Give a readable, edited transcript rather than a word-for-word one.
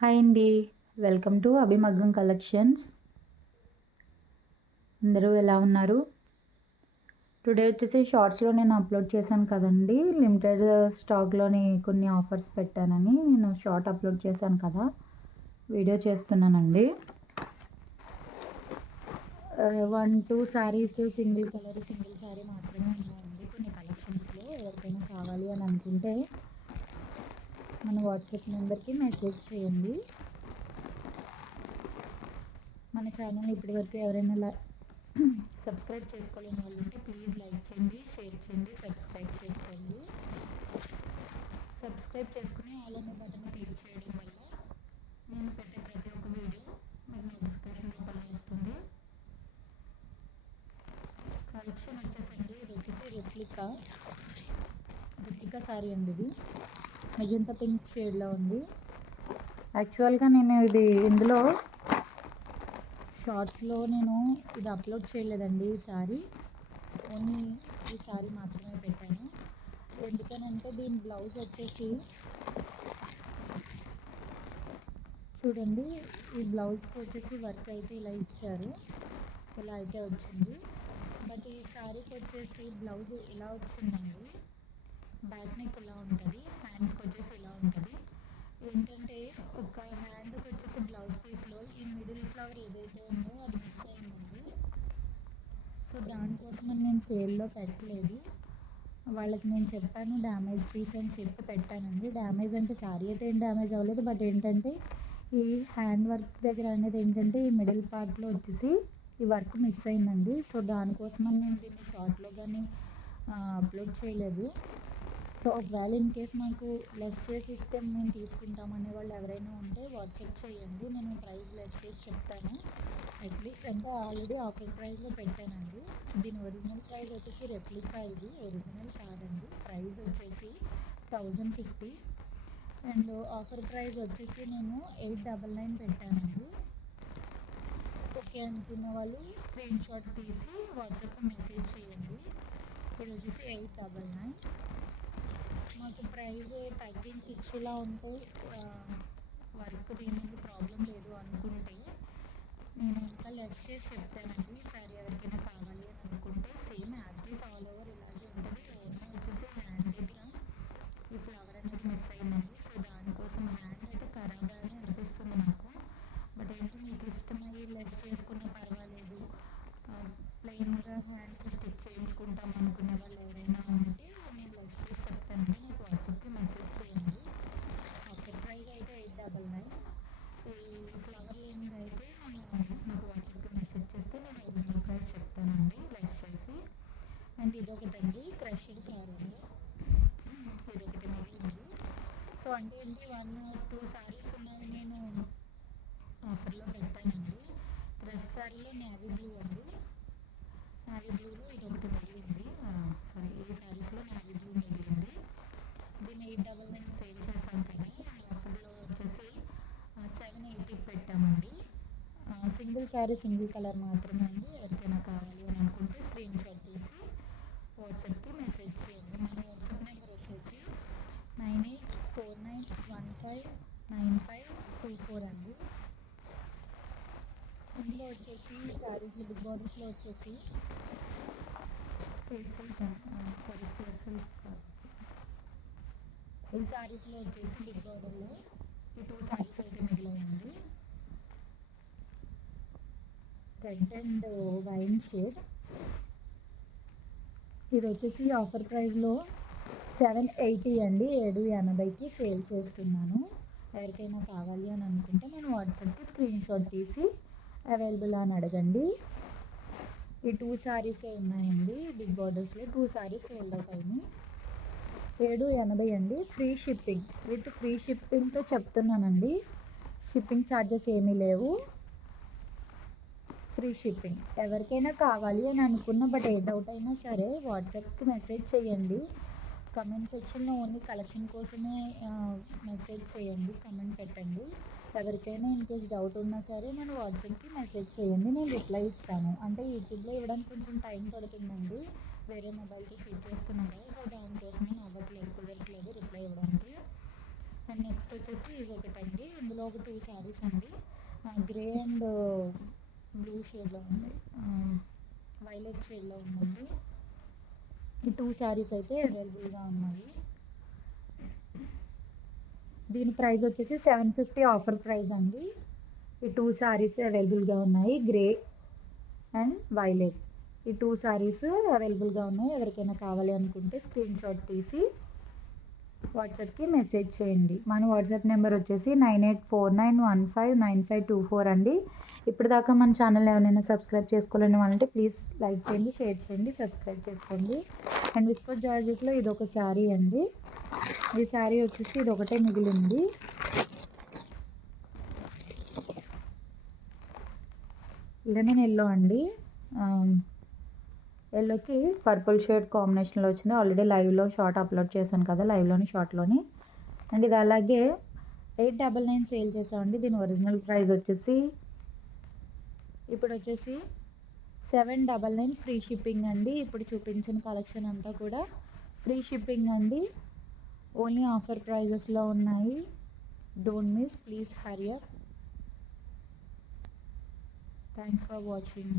Hi అండి. Welcome to Abhimaggam collections. అందరూ ఎలా ఉన్నారు? టుడే వచ్చేసి షార్ట్స్లో నేను అప్లోడ్ చేశాను కదండి, లిమిటెడ్ స్టాక్లోని కొన్ని ఆఫర్స్ పెట్టానని నేను షార్ట్ అప్లోడ్ చేశాను కదా, వీడియో చేస్తున్నానండి. 1-2 saris single colour single sari మాత్రమే ఉన్నాయండి కొన్ని కలెక్షన్స్లో. ఎవరికైనా కావాలి అని అనుకుంటే మన వాట్సాప్ నెంబర్కి మెసేజ్ చేయండి. మన ఛానల్ ఇప్పటివరకు ఎవరైనా సబ్స్క్రైబ్ చేసుకోలేని వాళ్ళు ఉంటే ప్లీజ్ లైక్ చేయండి, షేర్ చేయండి, సబ్స్క్రైబ్ చేసుకోండి. సబ్స్క్రైబ్ చేసుకుని ఆల్ అనే బటన్ క్లిక్ చేయడం వల్ల నేను పెట్టే ప్రతి ఒక్క వీడియో మీకు నోటిఫికేషన్ రూపంలో వస్తుంది. కలెక్షన్ వచ్చేసండి, ఇది వచ్చేసి రెప్లికా శారీ అండి. ఇది మెజంతా పింక్ షేడ్లో ఉంది. యాక్చువల్గా నేను ఇందులో షార్ట్స్లో నేను ఇది అప్లోడ్ చేయలేదండి. ఈ సారీ ఓన్లీ ఈ సారీ మాత్రమే పెట్టాను. ఎందుకనంటే దీని బ్లౌజ్ వచ్చేసి చూడండి, ఈ బ్లౌజ్కి వచ్చేసి వర్క్ అయితే ఇలా ఇచ్చారు, ఇలా అయితే వచ్చింది. బట్ ఈ శారీకి వచ్చేసి బ్లౌజ్ ఇలా వచ్చిందండి. బ్యాక్ నెక్ ఇలా ఉంటుంది, హ్యాండ్స్కి వచ్చేసి ఇలా ఉంటుంది. ఏంటంటే ఒక హ్యాండ్కి వచ్చేసి బ్లౌజ్ పీస్లో ఈ మిడిల్ ఫ్లవర్ ఏదైతే ఉందో అది మిస్ అయిందండి. సో దానికోసమని నేను సేల్లో పెట్టలేదు. వాళ్ళకి నేను చెప్పాను డ్యామేజ్ పీస్ అని చెప్పి పెట్టానండి. డ్యామేజ్ అంటే శారీ అయితే ఏం డ్యామేజ్ అవ్వలేదు, బట్ ఏంటంటే ఈ హ్యాండ్ వర్క్ దగ్గర అనేది ఏంటంటే ఈ మిడిల్ పార్ట్లో వచ్చేసి ఈ వర్క్ మిస్ అయిందండి. సో దానికోసమని నేను దీన్ని షార్ట్లో కానీ అప్లోడ్ చేయలేదు. సో ఒకవేళ ఇన్ కేస్ మాకు లెస్ చేసి ఇస్తే మేము తీసుకుంటామనే వాళ్ళు ఎవరైనా ఉంటే వాట్సాప్ చేయండి, నేను ప్రైస్ లెస్ చేసి చెప్తాను. అట్లీస్ట్ అంటే ఆల్రెడీ ఆఫర్ ప్రైస్లో పెట్టానండి. దీని ఒరిజినల్ ప్రైస్ వచ్చేసి రెప్లికా, ఇది ఒరిజినల్ కాదండి. ప్రైస్ వచ్చేసి 1050 అండ్ ఆఫర్ ప్రైస్ వచ్చేసి నేను 899 పెట్టానండి. ఓకే అనుకున్న వాళ్ళు స్క్రీన్ షాట్ తీసి వాట్సాప్లో మెసేజ్ చేయండి. ఇది వచ్చేసి 899. మాకు ప్రైస్ తగ్గించి ఇచ్చేలా ఉంటే వర్క్ దీని మీద ప్రాబ్లం లేదు అనుకుంటే నేను ఇంకా లెస్ చేసి చెప్తానండి. సారీ ఎవరికైనా కావాలి అని అనుకుంటే same as it is all over ఇలాగే ఉంటుంది. ఓన్లీ వచ్చేసి హ్యాండ్ దగ్గర ఈ ఫ్లవర్ అనేది మిస్ అయిందండి. సో దానికోసం హ్యాండ్ అయితే ఖరాబ్ అని అనిపిస్తుంది నాకు. బట్ ఏంటి మీకు ఇష్టమయ్యి లెస్ చేసుకున్నా పర్వాలేదు, ప్లెయిన్గా హ్యాండ్స్ స్టిచ్ చేయించుకుంటాం అనుకునే వాళ్ళు ఎవరైనా ఉంటే నేను లెస్ చేసి చెప్తానండి. నాకు వాట్సాప్కి మెసేజ్ చేయండి. ఆఫర్ ప్రైస్ అయితే 899. ఈ ఫ్లవర్ లేనిది అయితే నాకు వాట్సాప్కి మెసేజ్ చేస్తే నేను ఒరిజినల్ ప్రైస్ చెప్తానండి లెస్ చేసి. అండ్ ఇదొకటండి క్రషింగ్ శారీ, ఇదొకటి మిగిలింది. సో అంటే ఏంటి 1-2 శారీస్ ఉన్నవి నేను ఆఫర్లో పెట్టానండి. క్రష్ శారీలో నేవీ బ్లూ అండి, నేవీ బ్లూలో ఇదొకటి మిగిలింది. సారీ, ఈ శారీస్లో నేవీ బ్లూ మిగిలింది. దీన్ని 899 సేల్ చేశాను కదా, ఆఫర్లో వచ్చేసి 780 పెట్టామండి. సింగిల్ శారీ సింగిల్ కలర్ మాత్రమే అండి. ఎవరికైనా కావాలి అని అనుకుంటే స్క్రీన్ షాట్ తీసి వాట్సాప్కి మెసేజ్ చేయండి. మన వాట్సాప్ నెంబర్ వచ్చేసి 9849159524 అండి. ఇందులో వచ్చేసి శారీస్ బిగ్ బార్డర్స్లో వచ్చేసి ఈ శారీస్లో వచ్చేసి బిగ్ బార్డర్లో ఈ 2 శారీస్ అయితే మిగిలాయండి. Red and wine shade. ఇది వచ్చేసి ఆఫర్ ప్రైస్లో 780 అండి, 780కి సేల్ చేస్తున్నాను. ఎవరికైనా కావాలి అని అనుకుంటే నేను వాట్సాప్కి స్క్రీన్ షాట్ తీసి అవైలబుల్ అని అడగండి. ఈ 2 శారీసే ఉన్నాయండి బిగ్ బార్డర్స్లో. 2 శారీస్ సేల్ అవుట్ అయినాయి. 780 అండి. ఫ్రీ షిప్పింగ్, విత్ ఫ్రీ షిప్పింగ్తో చెప్తున్నానండి. షిప్పింగ్ ఛార్జెస్ ఏమీ లేవు, ఫ్రీ షిప్పింగ్. ఎవరికైనా కావాలి అని అనుకున్న బట్ ఏ డౌట్ అయినా సరే వాట్సాప్కి మెసేజ్ చేయండి. కమెంట్ సెక్షన్లో ఓన్లీ కలెక్షన్ కోసమే మెసేజ్ చేయండి, కమెంట్ పెట్టండి. ఎవరికైనా ఇన్కేస్ డౌట్ ఉన్నా సరే మన వాట్సాప్కి మెసేజ్ చేయండి, నేను రిప్లై ఇస్తాను. అంటే యూట్యూబ్లో ఇవ్వడానికి కొంచెం టైం పడుతుందండి, వేరే మొబైల్తో షూట్ చేస్తున్నాం కదా, సో దానికోసమే అవ్వట్లేదు, కుదరట్లేదు రిప్లై ఇవ్వడానికి. అండ్ నెక్స్ట్ వచ్చేసి ఇది ఒకటండి, అందులో ఒక 2 శారీస్ అండి. గ్రే అండ్ బ్లూ షేడ్లో ఉంది, వైలెట్ షేడ్లో ఉందండి. ఈ 2 శారీస్ అయితే అవైలబుల్గా ఉన్నాయి. దీని ప్రైస్ వచ్చేసి 750 ఆఫర్ ప్రైస్ అండి. ఈ 2 శారీస్ అవైలబుల్గా ఉన్నాయి, గ్రే అండ్ వైలెట్. ఈ 2 శారీస్ అవైలబుల్గా ఉన్నాయి. ఎవరికైనా కావాలి అనుకుంటే స్క్రీన్ షాట్ తీసి వాట్సాప్కి మెసేజ్ చేయండి. మన వాట్సాప్ నెంబర్ వచ్చేసి 9849159524 అండి. ఇప్పుడు దాకా మన ఛానల్ ఎవరైనా సబ్స్క్రైబ్ చేసుకోలేని వాళ్ళంటే ప్లీజ్ లైక్ చేయండి, షేర్ చేయండి, సబ్స్క్రైబ్ చేసుకోండి. అండ్ విస్కోస్ జార్జెట్లో ఇది ఒక శారీ అండి. ఈ శారీ వచ్చేసి ఇది ఒకటే మిగిలింది. లెమన్ ఎల్లో అండి, ఎల్లోకి పర్పుల్ షేడ్ కాంబినేషన్లో వచ్చింది. ఆల్రెడీ లైవ్లో షార్ట్ అప్లోడ్ చేశాను కదా, లైవ్లోని షార్ట్లోని. అండ్ ఇది అలాగే 899 సేల్ చేసామండి. దీని ఒరిజినల్ ప్రైస్ వచ్చేసి ఇప్పుడు వచ్చేసి 799 ఫ్రీ షిప్పింగ్ అండి. ఇప్పుడు చూపించిన కలెక్షన్ అంతా కూడా ఫ్రీ షిప్పింగ్ అండి. ఓన్లీ ఆఫర్ ప్రైజెస్లో ఉన్నాయి. Don't miss, please hurry up. Thanks for watching.